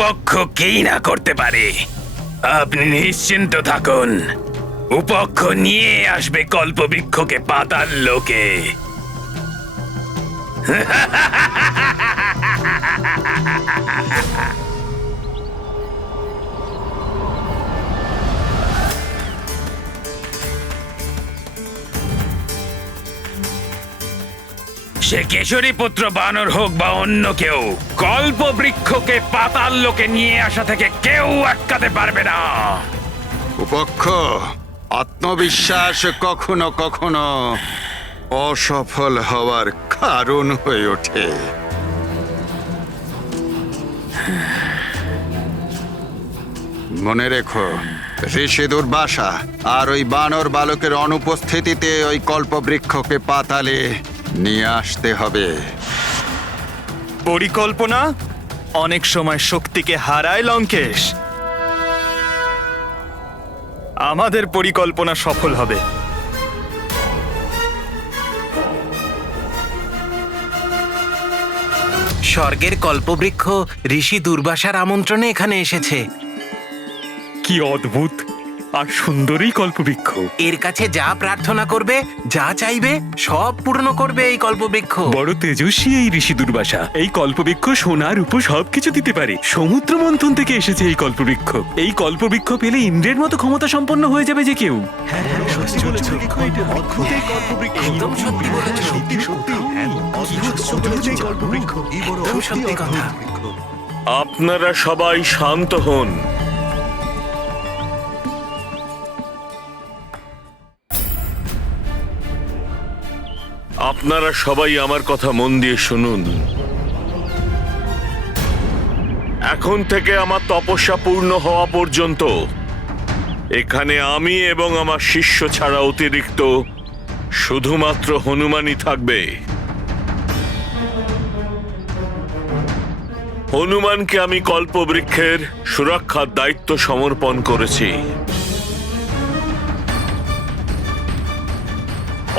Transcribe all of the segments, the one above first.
উপক্ষ কেই না করতে পারে। আপনি নিশ্চিন্ত থাকুন, উপক্ষ নিয়ে আসবে কল্পবৃক্ষকে পাতাল লোকে। সে কেশরী পুত্র বানর হোক বা অন্য কেউ, কল্পবৃক্ষকে পাতাল লোকে নিয়ে আসা থেকে কেউ আটকাতে পারবে না। উপক্ষ, আত্মবিশ্বাস কখনো কখনো অসফল হওয়ার কারণ হয়ে ওঠে। মনে রেখো, ঋষি দুর্বাসা আর ওই বানর বালকের অনুপস্থিতিতে ওই কল্পবৃক্ষকে পাতালে নিয়ে আসতে হবে। পরিকল্পনা অনেক সময় শক্তিকে হারায় লঙ্কেশ। আমাদের পরিকল্পনা সফল হবে। স্বর্গের কল্পবৃক্ষ ঋষি দুর্বাসার আমন্ত্রণে এখানে এসেছে। কি অদ্ভুত আর সুন্দরই কল্পবৃক্ষ। এর কাছে যা প্রার্থনা করবে, যা চাইবে, সব পূর্ণ করবে এই কল্পবৃক্ষ। বড় তেজস্বী এই ঋষি দুর্বাসা। এই কল্পবৃক্ষ সোনার উপর সবকিছু দিতে পারে। সমুদ্র মন্থন থেকে এসেছে এই কল্পবৃক্ষ। এই কল্পবৃক্ষ পেলে ইন্দ্রের মতো ক্ষমতা সম্পন্ন হয়ে যাবে যে কেউ। একদম সত্যি বলেছো। একদম সত্যি কথা। আপনারা সবাই শান্ত হন। আপনারা সবাই আমার কথা মন দিয়ে শুনুন। এখন থেকে আমার তপস্যা পূর্ণ হওয়া পর্যন্ত এখানে আমি এবং আমার শিষ্য ছাড়া অতিরিক্ত শুধুমাত্র হনুমানই থাকবে। হনুমানকে আমি কল্পবৃক্ষের সুরক্ষার দায়িত্ব সমর্পণ করেছি।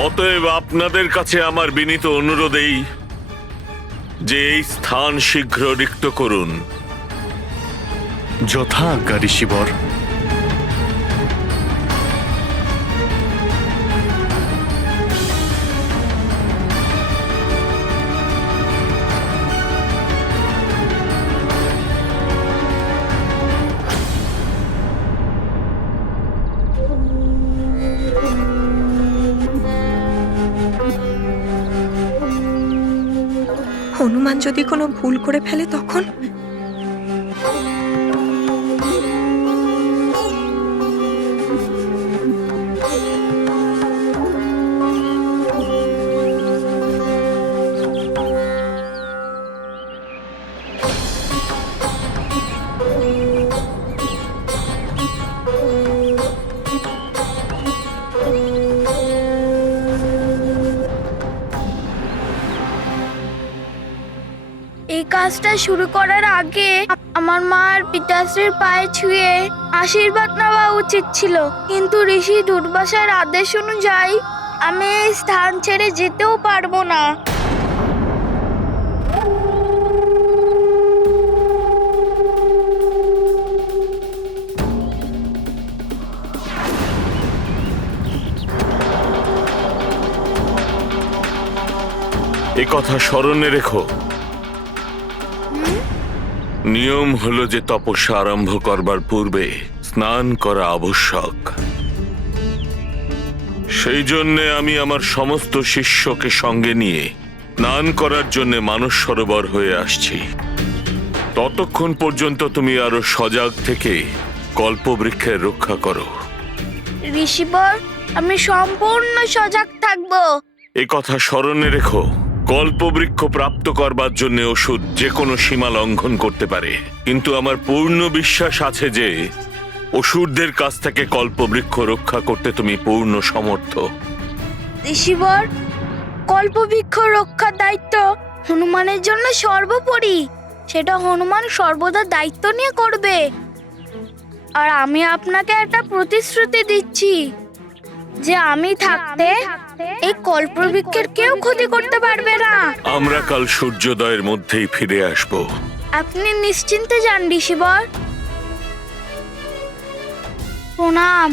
অতএব আপনাদের কাছে আমার বিনীত অনুরোধেই যে এই স্থান শীঘ্র রিক্ত করুন। যথা আজ্ঞা ঋষিবর। হনুমান যদি কোনো ভুল করে ফেলে তখন? এই কাজটা শুরু করার আগে আমার মা আর পিতাশ্রীর পায়ে ছুঁয়ে আশীর্বাদ নেওয়া উচিত ছিল, কিন্তু ঋষি দুর্বাসার আদেশ অনুযায়ী আমি এই স্থান ছেড়ে যেতেও পারবো না। এ কথা স্মরণে রেখো। নিয়ম হলো যে তপস্যা আরম্ভ করবার পূর্বে স্নান করা আবশ্যক। সেই জন্য আমি আমার সমস্ত শিষ্যকে সঙ্গে নিয়ে স্নান করার জন্য মানস সরোবর হয়ে আসছি। ততক্ষণ পর্যন্ত তুমি আরো সজাগ থেকে কল্পবৃক্ষের রক্ষা করো। ঋষিবর, আমি সম্পূর্ণ সজাগ থাকবো। এ কথা স্মরণে রেখো। কল্পবৃক্ষ প্রাপ্ত করবার জন্য ওষুধ যে কোনো সীমা লঙ্ঘন করতে পারে, কিন্তু আমার পূর্ণ বিশ্বাস আছে যে অসুরদের কাছ থেকে কল্পবৃক্ষ রক্ষা করতে তুমি পূর্ণ সমর্থ। ঋষিবর, কল্পবৃক্ষ রক্ষার দায়িত্ব হনুমানের জন্য সর্বোপরি। সেটা হনুমান সর্বদা দায়িত্ব নিয়ে করবে। আর আমি আপনাকে একটা প্রতিশ্রুতি দিচ্ছি যে আমি থাকতে এই কল্পবৃক্ষের কেউ ক্ষতি করতে পারবে না। আমরা কাল সূর্যোদয়ের মধ্যেই ফিরে আসব। আপনি নিশ্চিন্তে যান ঋষিবর। প্রণাম।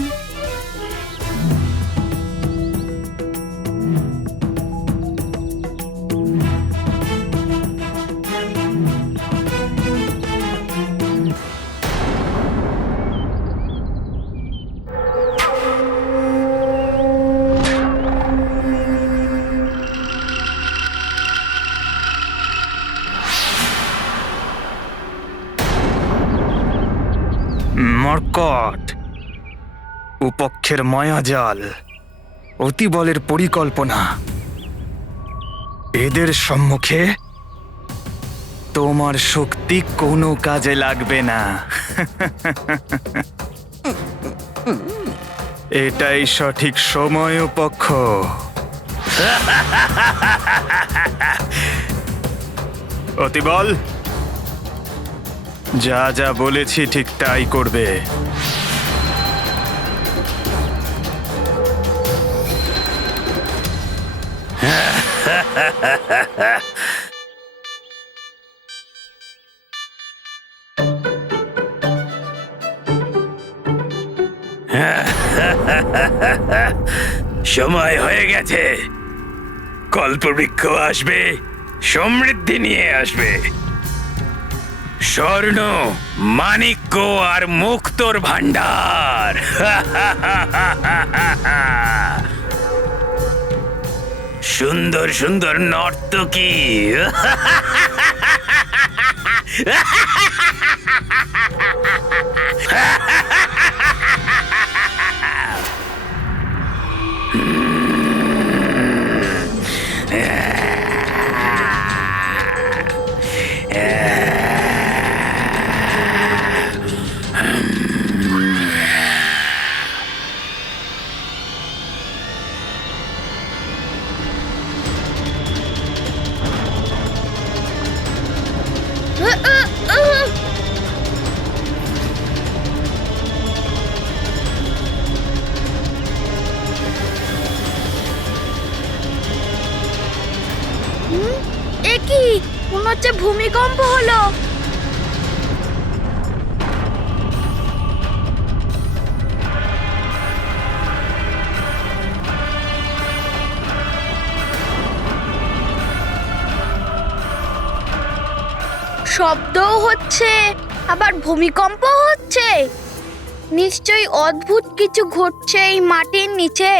মর্কট, উপক্ষের মায়াজাল, অতিবলের পরিকল্পনা, এদের সম্মুখে তোমার শক্তি কোনো কাজে লাগবে না। এটাই সঠিক সময় উপক্ষ। অতিবল, যা যা বলেছি ঠিক তাই করবে। সময় হয়ে গেছে। কল্পবৃক্ষ আসবে, সমৃদ্ধি নিয়ে আসবে। স্বর্ণ, মাণিক্য আর মুক্তোর ভান্ডার। সুন্দর সুন্দর নর্তকী। এ কি? মনে হচ্ছে ভূমিকম্প হলো। শব্দও হচ্ছে, আবার ভূমিকম্প হচ্ছে। নিশ্চয়ই অদ্ভুত কিছু ঘটছে এই মাটির নিচে।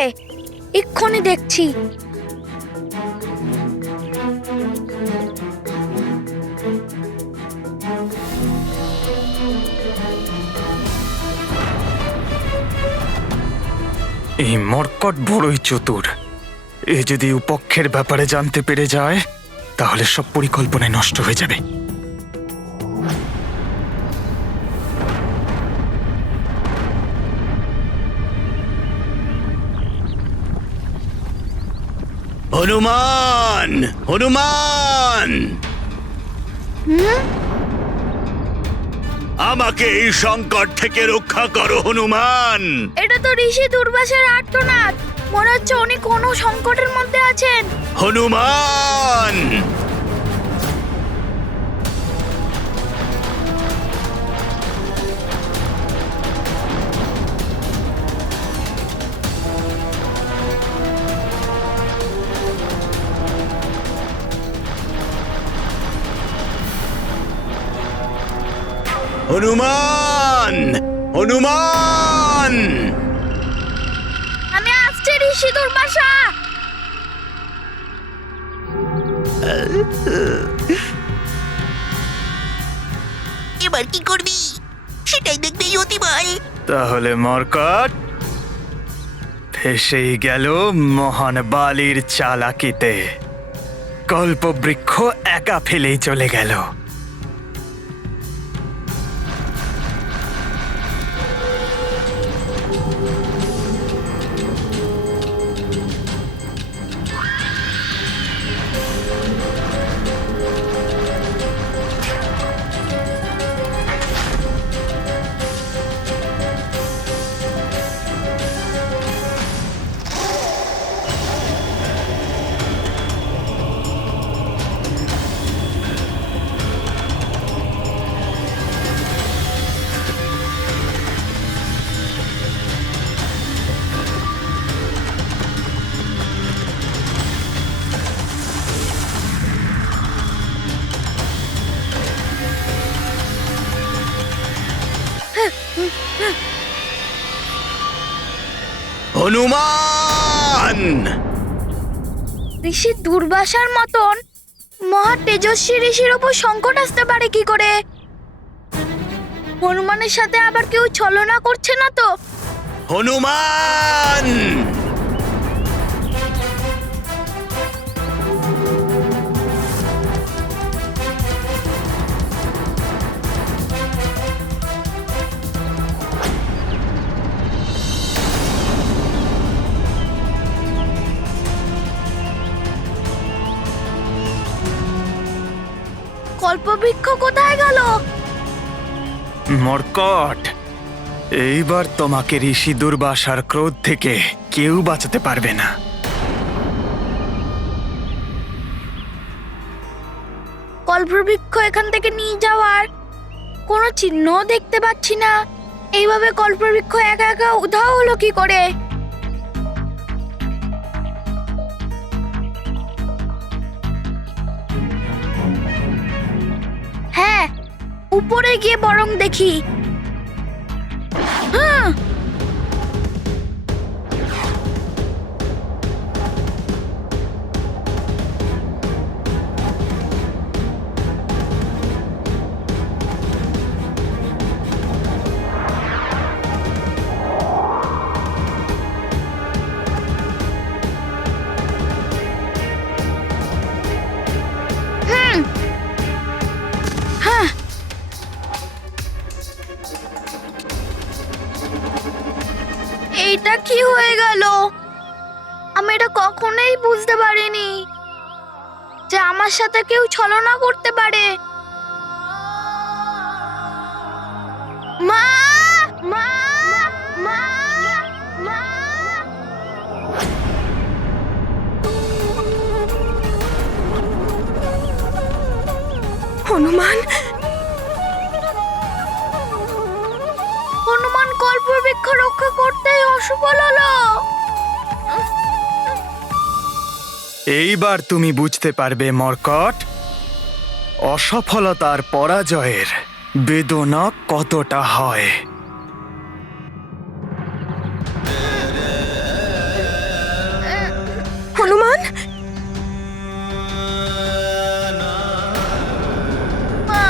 এক্ষুনি দেখছি। এই মর্কট বড়ই চতুর। এ যদি উপক্ষের ব্যাপারে জানতে পেরে যায় তাহলে সব পরিকল্পনায় নষ্ট হয়ে যাবে। হনুমান, হনুমান, আমাকে এই সংকট থেকে রক্ষা করো হনুমান। এটা তো ঋষি দুর্বাসার আর্তনাদ। মনে হচ্ছে উনি কোনো সংকটের মধ্যে আছেন। হনুমান, হনুমান, হনুমান, আমি আসছি ঋষি দুর্বাসা। এবার কি করবি সেটাই দেখবে অতিবল। তাহলে মর্কট ফেসেই গেল মহান বালির চালাকিতে। কল্পবৃক্ষ একা ফেলেই চলে গেল। হনুমান! ঋষি দুর্বাসার মতন মহা তেজস্বী ঋষির ওপর সংকট আসতে পারে কি করে? হনুমানের সাথে আবার কেউ ছলনা করছে না তো? হনুমান! কল্পবৃক্ষ কোথায় গেল? মর্কট, এইবার তোমাকে ঋষি দুর্বাসার ক্রোধ থেকে কেউ বাঁচাতে পারবে না। কল্পবৃক্ষ এখান থেকে নিয়ে যাওয়ার কোনো চিহ্নও দেখতে পাচ্ছি না। এইভাবে কল্পবৃক্ষ একা একা উধাও হলো কি করে? হ্যাঁ, উপরে গিয়ে বরং দেখি। হ্যাঁ, এইটা কি হয়ে গেল? আমি এটা কখনোই বুঝতে পারিনি যে আমার সাথে কেউ ছলনা করতে পারে। মা, মা, মা, মা। হনুমান, হনুমান কল্পবৃক্ষ রক্ষা করতেই অসফল হলো। এইবার তুমি বুঝতে পারবে মর্কট, অসফলতার পরাজয়ের বেদনা কতটা হয়। হনুমান, মা,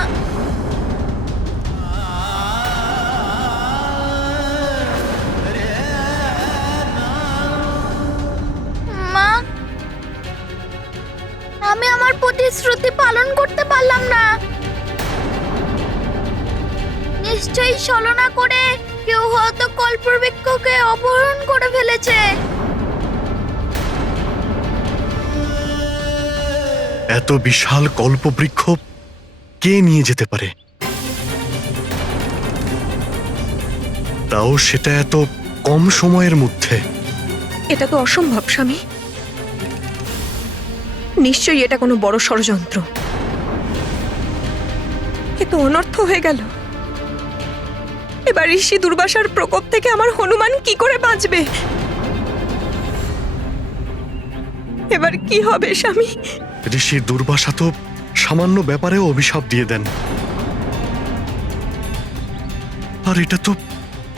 মা, আমি আমার প্রতিশ্রুতি পালন করতে পারলাম না। নিশ্চয়ই ছলনা করে কেউ হয়তো কল্পবৃক্ষকে অপহরণ করে ফেলেছে। এত বিশাল কল্পবৃক্ষ কে নিয়ে যেতে পারে? তাও সেটা এত কম সময়ের মধ্যে। এটা তো অসম্ভব স্বামী। নিশ্চয়ই এটা কোনো বড় ষড়যন্ত্র। এ তো অনর্থ হয়ে গেল। এবার ঋষি দুর্বাসার প্রকোপ থেকে আমার হনুমান কি করে বাঁচবে? এবার কি হবে স্বামী? ঋষি দুর্বাসা তো সামান্য ব্যাপারেও অভিশাপ দিয়ে দেন, আর এটা তো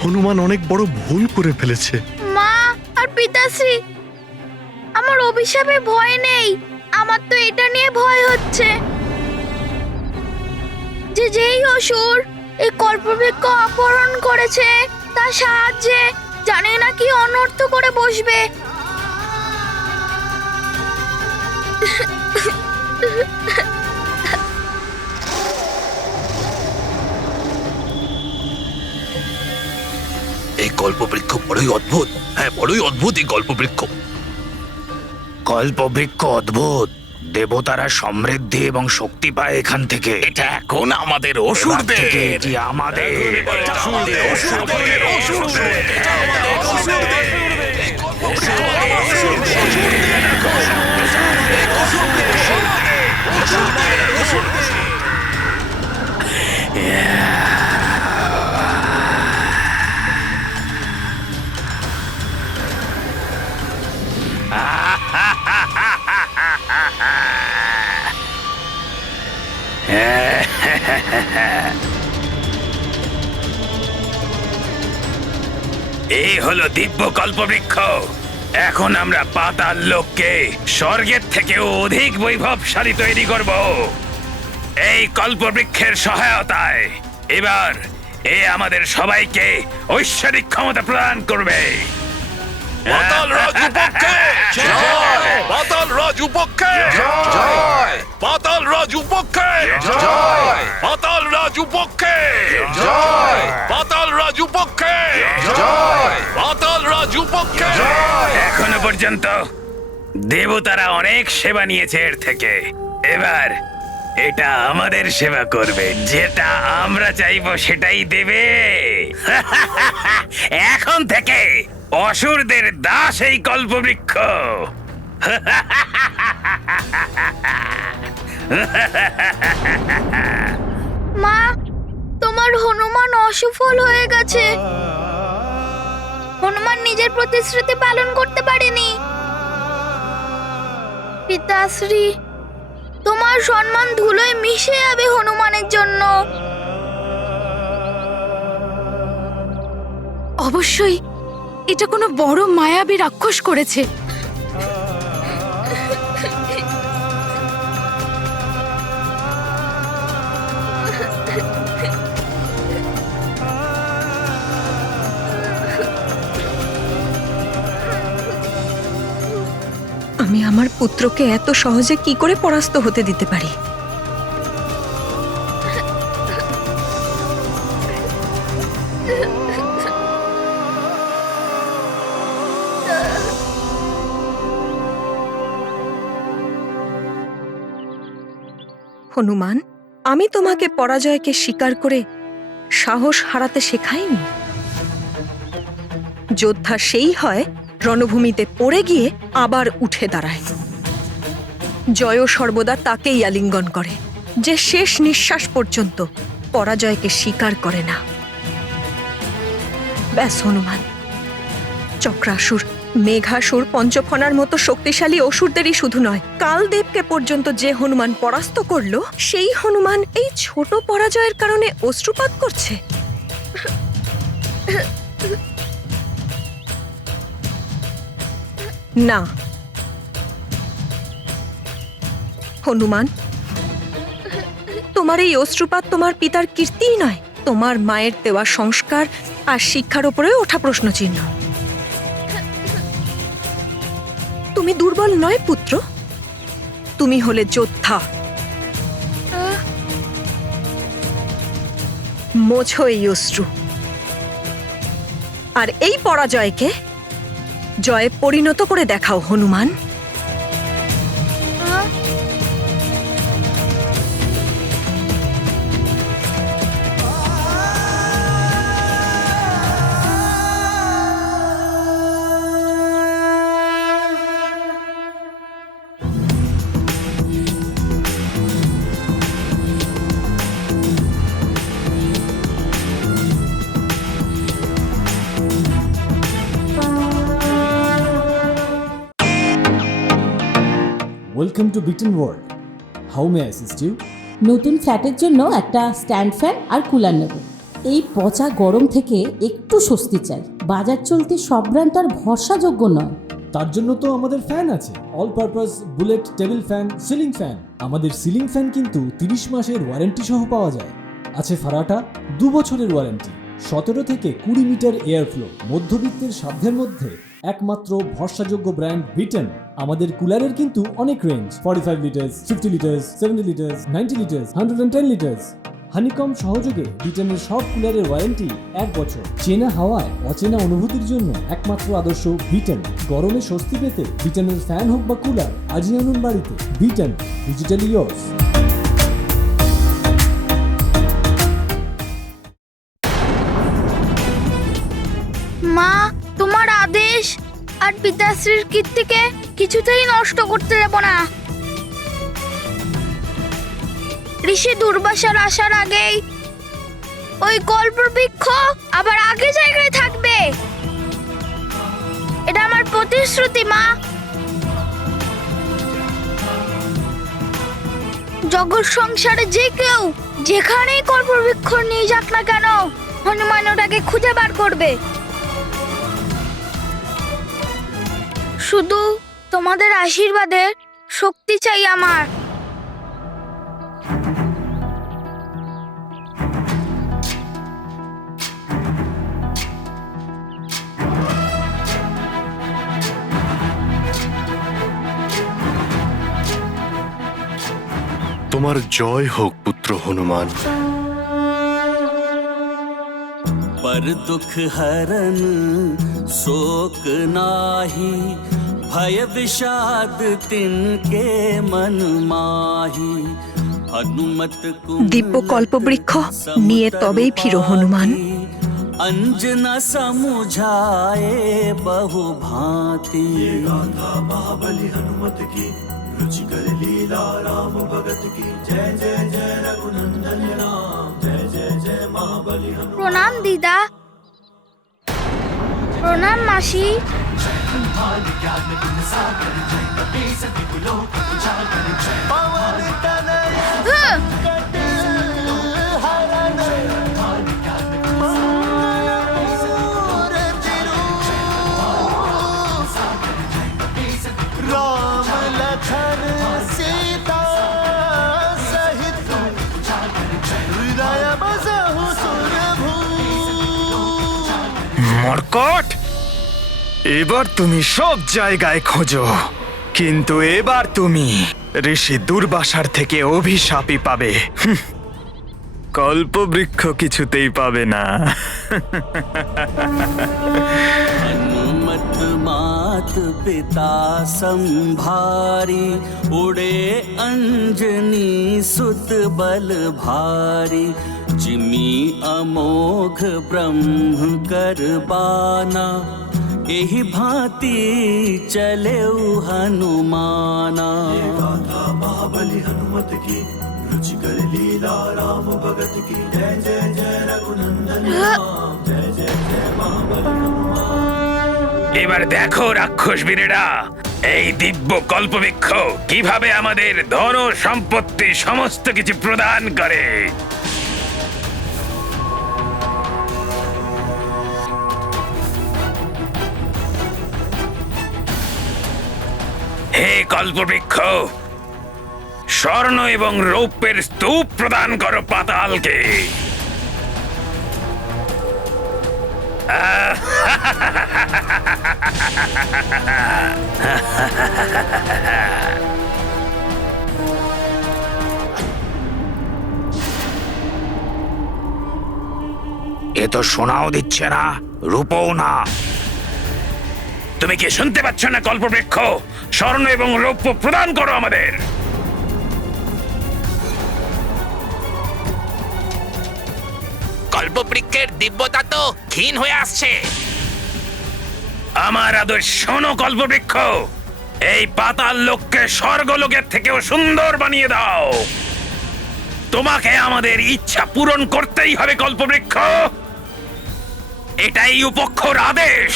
হনুমান অনেক বড় ভুল করে ফেলেছে। মা আর পিতাশ্রী, আমার অভিশাপে ভয় নেই। আমার তো এটা নিয়ে ভয় হচ্ছে যে যেই অসুর এই কল্পবৃক্ষ অপহরণ করেছে তার সাহায্যে জানি না কি অনর্থ করে বসবে। এই কল্পবৃক্ষ বড়ই অদ্ভুত। হ্যাঁ, বড়ই অদ্ভুত এই কল্পবৃক্ষ। কল্পবৃক্ষ অদ্ভুত। দেবতারা সমৃদ্ধি এবং শক্তি পায় এখান থেকে। এটা এখন আমাদের অসুরদের। এটি আমাদের। এই হলো দিব্য কল্পবৃক্ষ। এখন আমরা পাতাল লোককে স্বর্গের থেকেও অধিক বৈভবশালী তৈরি করব এই কল্পবৃক্ষের সহায়তায়। এবার এ আমাদের সবাইকে ঐশ্বরিক ক্ষমতা প্রদান করবে। পাতাল রাজ উপক্ষে জয়! পাতাল রাজ উপক্ষে জয়! পাতাল রাজ উপক্ষে জয়! পাতাল রাজ উপক্ষে জয়! পাতাল রাজ উপক্ষে জয়! পাতাল রাজ উপক্ষে এখনো পর্যন্ত দেবতারা অনেক সেবা নিয়েছে এর থেকে। এবার এটা আমাদের সেবা করবে, যেটা আমরা চাইবো সেটাই দেবে। এখন থেকে অসুরদের দাস এই কল্পবৃক্ষ। মা, তোমার হনুমান অসফল হয়ে গেছে। হনুমান নিজের প্রতিশ্রুতি পালন করতে পারেনি। পিতাশ্রী, তোমার সম্মান ধুলোয় মিশে যাবে হনুমানের জন্য। অবশ্যই এটা কোনো বড় মায়াবী রাক্ষস করেছে। আমি আমার পুত্রকে এত সহজে কি করে পরাস্ত হতে দিতে পারি? হনুমান, আমি তোমাকে পরাজয়কে স্বীকার করে সাহস হারাতে শেখাইনি। যোদ্ধা সেই হয় রণভূমিতে পড়ে গিয়ে আবার উঠে দাঁড়ায়। জয় সর্বদা তাকেই আলিঙ্গন করে যে শেষ নিঃশ্বাস পর্যন্ত পরাজয়কে স্বীকার করে না। ব্যাস হনুমান, চক্রাসুর, মেঘাসুর, পঞ্চফনার মতো শক্তিশালী অসুরদেরই শুধু নয়, কালদেবকে পর্যন্ত যে হনুমান পরাস্ত করল, সেই হনুমান এই ছোট পরাজয়ের কারণে অশ্রুপাত করছে। না হনুমান, তোমার এই অশ্রুপাত তোমার পিতার কীর্তিই নয়, তোমার মায়ের দেওয়া সংস্কার আর শিক্ষার উপরে ওঠা প্রশ্নচিহ্ন। তুমি দুর্বল নয় পুত্র, তুমি হলে যোদ্ধা। মোছো এই অশ্রু, আর এই পরাজয়কে জয়ে পরিণত করে দেখাও Hanuman. Welcome to Bitten world. How may assist you? নতুন ফ্ল্যাটের জন্য একটা স্ট্যান্ড ফ্যান আর কুলার নেব। এই পচা গরম থেকে একটু স্বস্তি চাই। বাজার চলতে সব ব্র্যান্ড আর ভরসাযোগ্য নয়। তার জন্য তো আমাদের ফ্যান আছে, all purpose bullet table fan, ceiling fan. আমাদের সিলিং ফ্যান কিন্তু 30 মাসের ওয়ারেন্টি সহ পাওয়া যায়। আছে ফারাটা 2 বছরের ওয়ারেন্টি, 17 থেকে 20 মিটার এয়ার ফ্লো, মধ্যবিত্তের সাধ্যের মধ্যে একমাত্র ভরসাযোগ্য ব্র্যান্ড বিটেন। আমাদের কুলারের কিন্তু অনেক range, 45 litres, 50 litres, 70 litres, 90 litres, 110 litres. Honeycomb সহযোগে বিটেনের সব কুলারের ওয়ারেন্টি 1 বছর। চেনা হাওয়ায় অচেনা অনুভূতির জন্য একমাত্র আদর্শ বিটেন। গরমে স্বস্তি পেতে বিটেনের ফ্যান হোক বা কুলার, আজই আনুন বাড়িতে। Beaten, digitally yours. মা, তোমার আদেশ আর পিতাশ্রীর কীর্তিকে কিছুতেই নষ্ট করতে দেব না। ঋষি দুর্বাসার আসার আগেই ওই কল্পবৃক্ষ আবার আগে জায়গায় থাকবে। এটা আমার প্রতিশ্রুতি মা। জগৎ সংসারে যে কেউ যেখানেই কল্পবৃক্ষ নিয়ে যাক না কেন, হনুমান ওটাকে খুঁজে বার করবে। শুধু তোমাদের আশীর্বাদের শক্তি চাই আমার। তোমার জয় হোক পুত্র হনুমান। पर दुख हरन शोक नाही, भय विषाद तिनके मन माही। हनुमत দিব্য কল্পবৃক্ষ নিয়ে তবেই ফিরো হনুমান। अंजना समुझाए बहु भांति। महाबली हनुमत की रुचिकर लीला राम भगत की। जय जय जय रघुनंदन राम, जय जय जय महाबली हनुमान। প্রণাম দিদা। প্রণাম মাসি। राम लखन सीता सहित हृदय बसहु सुरभू। মর্কট, এবার তুমি সব জায়গায় খোঁজো, কিন্তু এবার তুমি ঋষি দুর্বাসার থেকে অভিশাপই পাবে। কল্পবৃক্ষ কিছুতেই পাবে না। हनुमत मात पिता संभारी, उड़े अंजनी सुत बल भारी। जिमी अमोघ ब्रह्म कर बाना, एहि भांति चले हनुमाना। महाबली हनुमत की रुचिकर लीला राम भगत की। जय जय जय रघुनंदन राम, जय जय जय महाबली हनुमान। এবার দেখো রাক্ষস বীরেরা, এই দিব্য কল্পবৃক্ষ কিভাবে আমাদের ধন সম্পত্তি সমস্ত কিছু প্রদান করে। হে কল্পবৃক্ষ, স্বর্ণ এবং রৌপ্যের স্তূপ প্রদান করো পাতালকে। এ তো সোনাও দিচ্ছে না, রূপও না। তুমি কি শুনতে পাচ্ছ না কল্পবৃক্ষ? স্বর্ণ এবং রৌপ্য প্রদান করো আমাদের। কল্পবৃক্ষের দিব্যতা তো ক্ষীণ হয়ে আসছে। আমার আদর্শ শোনো কল্পবৃক্ষ, এই পাতাল লোককে স্বর্গলোকের থেকেও সুন্দর বানিয়ে দাও। তোমাকে আমাদের ইচ্ছা পূরণ করতেই হবে কল্পবৃক্ষ, এটাই উপক্ষর আদেশ।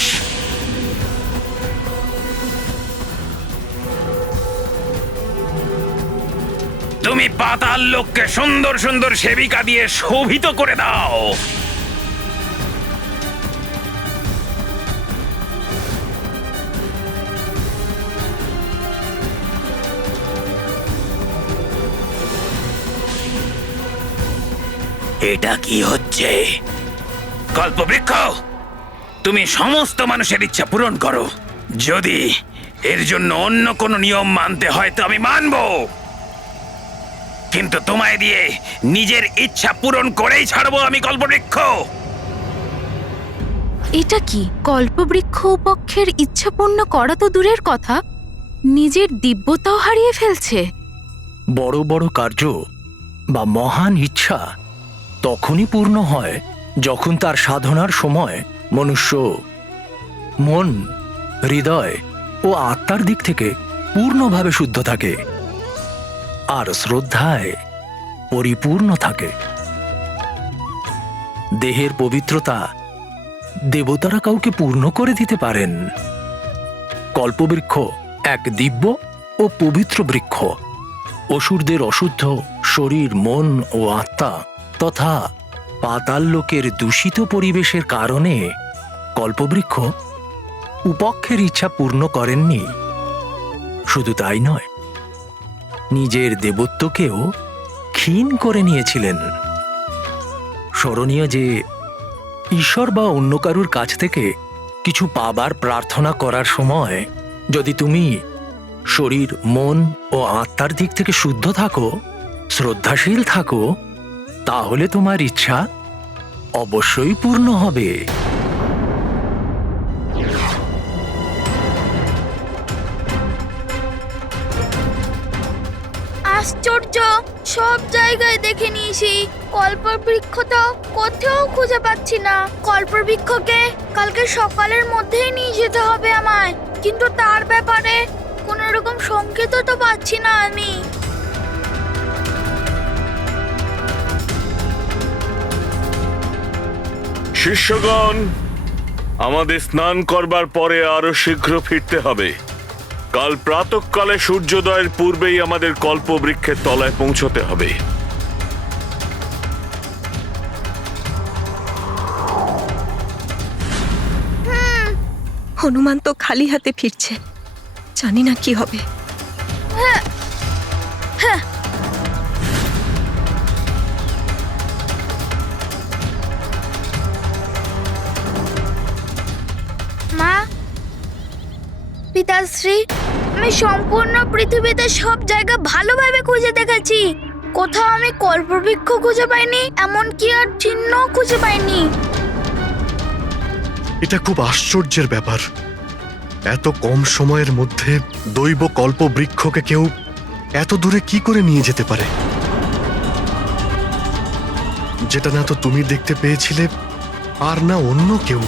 তুমি পাতাল লোককে সুন্দর সুন্দর সেবিকা দিয়ে শোভিত করে দাও। এটা কি হচ্ছে? কল্পবৃক্ষ, তুমি সমস্ত মানুষের ইচ্ছা পূরণ করো। যদি এর জন্য অন্য কোনো নিয়ম মানতে হয় তো আমি মানব, কিন্তু তোমায় দিয়ে নিজের ইচ্ছা পূরণ করেই ছাড়বো আমি কল্পবৃক্ষ। এটা কি? কল্পবৃক্ষ পক্ষের ইচ্ছা পূর্ণ করা তো দূরের কথা, নিজের দিব্যতাও হারিয়ে ফেলছে। বড় বড় কার্য বা মহান ইচ্ছা তখনই পূর্ণ হয় যখন তার সাধনার সময় মনুষ্য মন, হৃদয় ও আত্মার দিক থেকে পূর্ণভাবে শুদ্ধ থাকে আর শ্রদ্ধায় পরিপূর্ণ থাকে। দেহের পবিত্রতা দেবতারা কাউকে পূর্ণ করে দিতে পারেন। কল্পবৃক্ষ এক দিব্য ও পবিত্র বৃক্ষ। অসুরদের অশুদ্ধ শরীর, মন ও আত্মা তথা পাতাল লোকের দূষিত পরিবেশের কারণে কল্পবৃক্ষ উপক্ষের ইচ্ছা পূর্ণ করেননি। শুধু তাই নয়, নিজের দেবত্বকেও ক্ষীণ করে নিয়েছিলেন। স্মরণীয় যে ঈশ্বর বা অন্য কারুর কাছ থেকে কিছু পাবার প্রার্থনা করার সময় যদি তুমি শরীর, মন ও আত্মার দিক থেকে শুদ্ধ থাকো, শ্রদ্ধাশীল থাকো, তাহলে তোমার ইচ্ছা অবশ্যই পূর্ণ হবে। আশ্চর্য, সব জায়গায় দেখে নিয়েছি, কল্পবৃক্ষ তো কোথাও খুঁজে পাচ্ছি না। কল্পবৃক্ষকে কালকে সকালের মধ্যেই নিয়ে যেতে হবে আমায়, কিন্তু তার ব্যাপারে কোন রকম সংকেত তো পাচ্ছি না আমি। শিষ্যগণ, আমাদের স্নান করবার পরে আরো শীঘ্র ফিরতে হবে। কাল প্রাতঃকালে সূর্যোদয়ের পূর্বেই আমাদের কল্পবৃক্ষের তলায় পৌঁছতে হবে। হনুমান তো খালি হাতে ফিরছে, জানি না কি হবে। মা, পিতাশ্রী, আমি সম্পূর্ণ পৃথিবীতে সব জায়গা ভালোভাবে খুঁজে দেখেছি, কোথাও আমি কল্পবৃক্ষ খুঁজে পাইনি, এমনকি আর চিহ্ন খুঁজে পাইনি। এটা খুব আশ্চর্যের ব্যাপার। এত কম সময়ের মধ্যে দৈব কল্পবৃক্ষকে কেউ এত দূরে কি করে নিয়ে যেতে পারে, যেটা না তো তুমি দেখতে পেয়েছিলে আর না অন্য কেউ।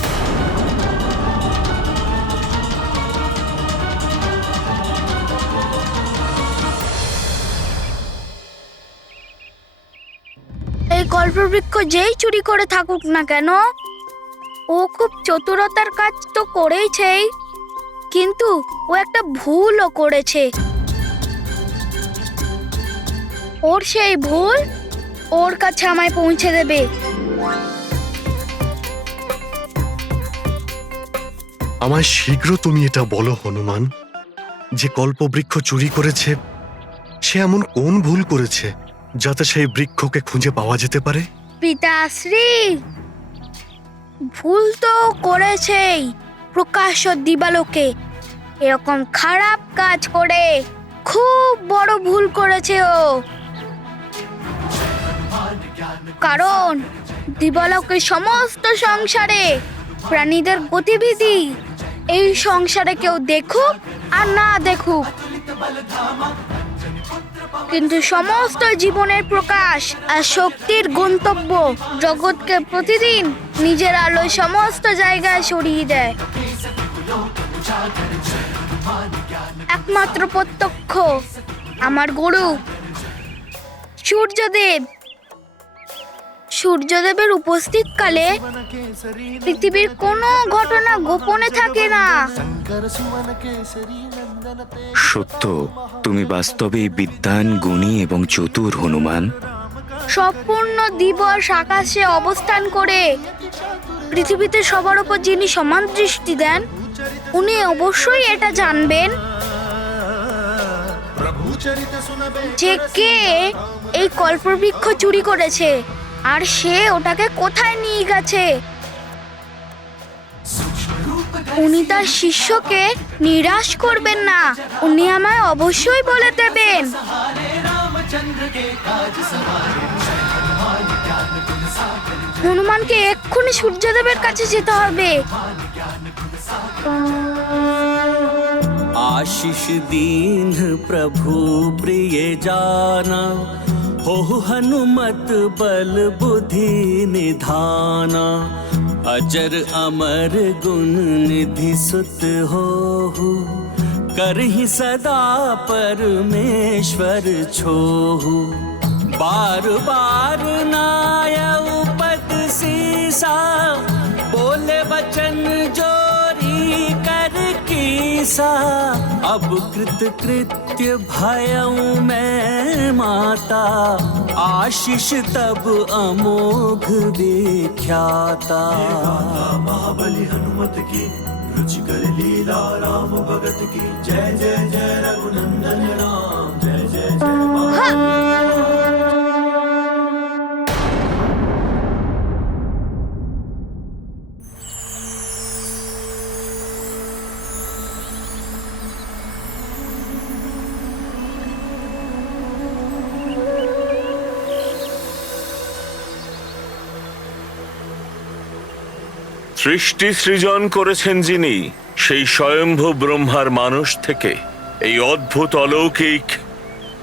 এই কল্পবৃক্ষ যেই চুরি করে থাকুক না কেন, ও খুব চতুরতার কাজ তো করেইছেই, কিন্তু ও একটা ভুলও করেছে। ওর সেই ভুল ওর কাছে আমায় পৌঁছে দেবে। আমায় শীঘ্র তুমি এটা বলো হনুমান, যে কল্পবৃক্ষ চুরি করেছে সে এমন কোন ভুল করেছে যাতে সেই বৃক্ষকে খুঁজে পাওয়া যেতে পারে? পিতাশ্রী, ভুল তো করেছেই, প্রকাশ্য দিবালোকে এরকম খারাপ কাজ করে খুব বড় ভুল করেছে ও। কারণ দিবালোকের সমস্ত সংসারে প্রাণীদের গতিবিধি এই সংসারে কেউ দেখুক আর না দেখুক, কিন্তু সমস্ত জীবনের প্রকাশ আর শক্তির গন্তব্য জগৎকে প্রতিদিন নিজের আলোয় সমস্ত জায়গায় ছড়িয়ে দেয়। একমাত্র প্রত্যক্ষ আমার গুরু সূর্যদেব। সূর্যদেবের উপস্থিত কালে পৃথিবীর কোনো ঘটনা গোপনে থাকে না। সত্য, তুমি বাস্তবে বিদ্বান, গুণী এবং চতুর হনুমান। সম্পূর্ণ দিবস আকাশে অবস্থান করে পৃথিবীতে সবার উপর যিনি সমান দৃষ্টি দেন, উনি অবশ্যই এটা জানবেন যে কে এই কল্পবৃক্ষ চুরি করেছে আর সে ওটাকে কোথায় নিয়ে গেছে। উনি তার শিষ্যকে নিরাশ করবেন না, উনি আমায় অবশ্যই বলে দেবেন। হনুমানকে এক্ষুনি সূর্যদেবের কাছে যেতে হবে। आशीष दीन प्रभु प्रिय जाना, हो हनुमत बल बुद्धि निधाना। अजर अमर गुण निधि सुत हो, करहि सदा परमेश्वर छोहु। बार बार नायउ पद सीसा, बोले वचन जोरी कर कीसा। अब कृत कृत्य भयउ मैं माता, आशीष तब अमोघ विख्याता। महाबली हनुमत की रुचिकर लीला राम भगत की जय जय जय रघुनंदन राम जय जय जय। সৃষ্টি সৃজন করেছেন যিনি, সেই স্বয়ম্ভু ব্রহ্মার মানুষ থেকে এই অদ্ভুত অলৌকিক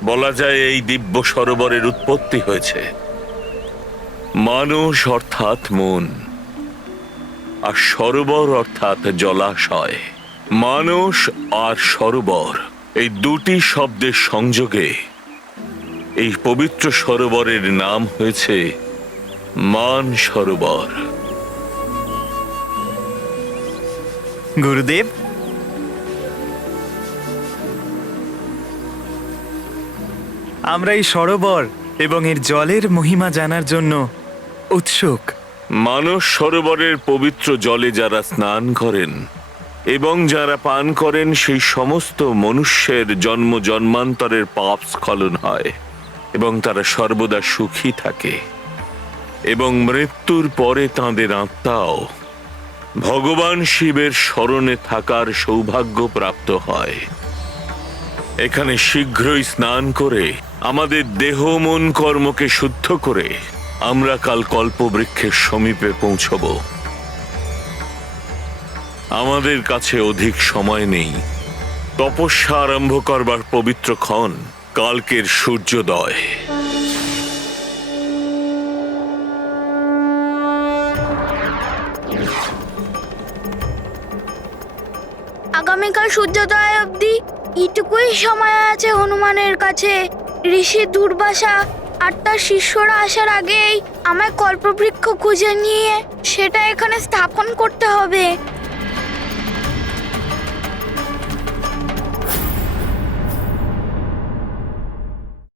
বলা যায় এই দিব্য সরোবরের উৎপত্তি হয়েছে। মানুষ অর্থাৎ মন, আর সরোবর অর্থাৎ জলাশয়। মানুষ আর সরোবর এই দুটি শব্দের সংযোগে এই পবিত্র সরোবরের নাম হয়েছে মান সরোবর। গুরুদেব, আমরা এই সরোবর এবং এর জলের মহিমা জানার জন্য উৎসুক। মানস সরোবরের পবিত্র জলে যারা স্নান করেন এবং যারা পান করেন, সেই সমস্ত মনুষ্যের জন্ম জন্মান্তরের পাপ স্খলন হয় এবং তারা সর্বদা সুখী থাকে এবং মৃত্যুর পরে তাঁদের আত্মাও ভগবান শিবের শরণে থাকার সৌভাগ্য প্রাপ্ত হয়। এখানে শীঘ্রই স্নান করে আমাদের দেহ মন কর্মকে শুদ্ধ করে আমরা কাল কল্পবৃক্ষের সমীপে পৌঁছব। আমাদের কাছে অধিক সময় নেই। তপস্যা আরম্ভ করবার পবিত্র ক্ষণ কালকের সূর্যোদয়। আগামীকাল সূর্যোদয় অবধি এইটুকুই সময় আছে হনুমানের কাছে। ঋষি দুর্বাসা আর তার শিষ্যরা আসার আগেই আমায় কল্পবৃক্ষ খুঁজে নিয়ে সেটা এখানে স্থাপন করতে হবে।